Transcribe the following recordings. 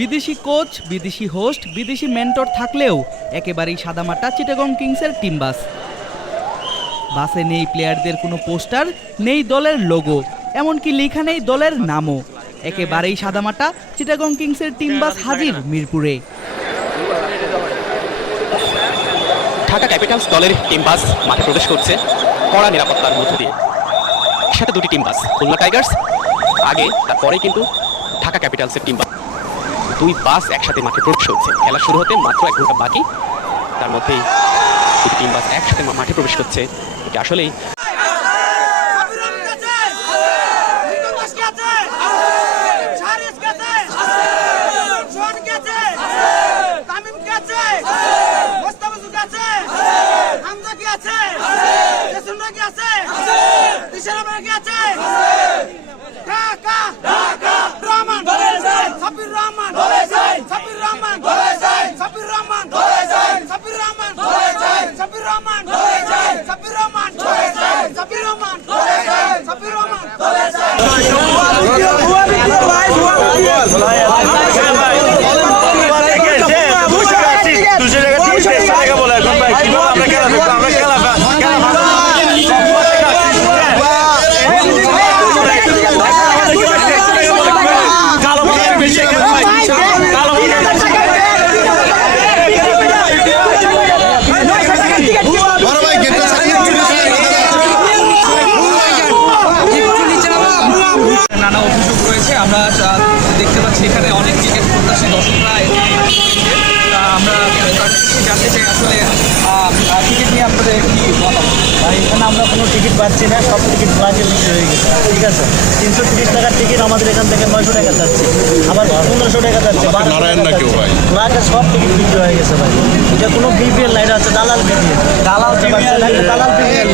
বিদেশি কোচ, বিদেশি হোস্ট, বিদেশি মেন্টর থাকলেও একেবারেই সাদামাটা চিটাগং কিংসের টিম বাস বাসে নেই প্লেয়ারদের কোনো পোস্টার, নেই দলের লোগো, এমনকি লেখা নেই দলের নামও। একেবারেই সাদামাটা চিটাগং কিংসের টিম বাস হাজির মিরপুরে। ঢাকা ক্যাপিটালস দলের টিম বাস মাঠে প্রবেশ করছে কড়া নিরাপত্তার মধ্য দিয়ে। সাথে দুটি টিম বাস খুলনা টাইগার্স, আগে তারপরে কিন্তু ঢাকা ক্যাপিটালসের টিম বাস দুই বাস একসাথে মাঠে প্রবেশ করছে। খেলা শুরু হতে মাত্র এক ঘণ্টা বাকি। তার মধ্যেই দুটি টিম বাস একসাথে মাঠে প্রবেশ করছে। এটি আসলেই আবিরাম গেছে নিকোলাস গেছে Who are the lies? Who are the lies? রয়েছে। আমরা দেখতে পাচ্ছি এখানে অনেক ক্রিকেট প্রত্যাশী দর্শকরা আমরা জানতে চাই আসলে ক্রিকেট নিয়ে আপনাদের কি এখানে আমরা কোনো টিকিট পাচ্ছি না সব টিকিট প্লাগে বিক্রি হয়ে গেছে ঠিক আছে? তিনশো তিরিশ টাকার টিকিট আমাদের এখান থেকে নয়শো টাকা যাচ্ছে। আবার পনেরোশো টাকা যাচ্ছে নারায়ণ না কেউ ভাই। প্লাগে সব টিকিট বিক্রি হয়ে গেছে ভাই। এটা কোনো বিপিএল লাইট আছে দালাল বিপিএল দালাল দালাল বিপিএল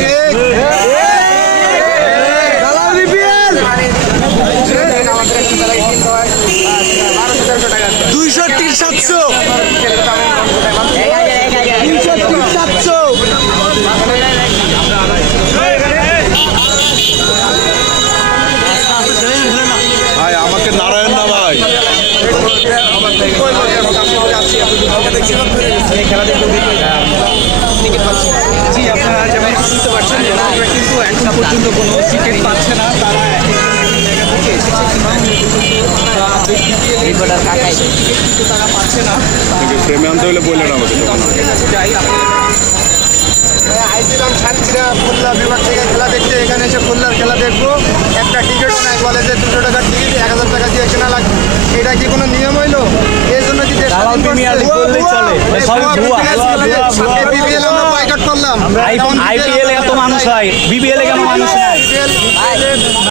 জি আপনারা যেমন শুনতে পাচ্ছেন কিন্তু এখন পর্যন্ত কোনো টিকিট পাচ্ছে না তারা এক এক জায়গা থেকে এসেছে কিন্তু তারা পাচ্ছে না। প্রেমে আনতে হলে বললেন আমাকে যাই আইছিলাম ছাত্রীরা খুলনা বিভাগ থেকে খেলা দেখতে এখানে এসে খুলনার খেলা দেখব। একটা টিকিট নাই বলে যে দুশো টাকার টিকিট এক হাজার টাকা দিয়ে কেনা লাগবে। এটা কি কোনো নিয়ম হইল? দালাল প্রিমিয়ার লিগ বললেই চলে। সব ভুয়া ভুয়া ভুয়া আইপিএল এত মানুষ হয় বিবিএল এ কেন মানুষ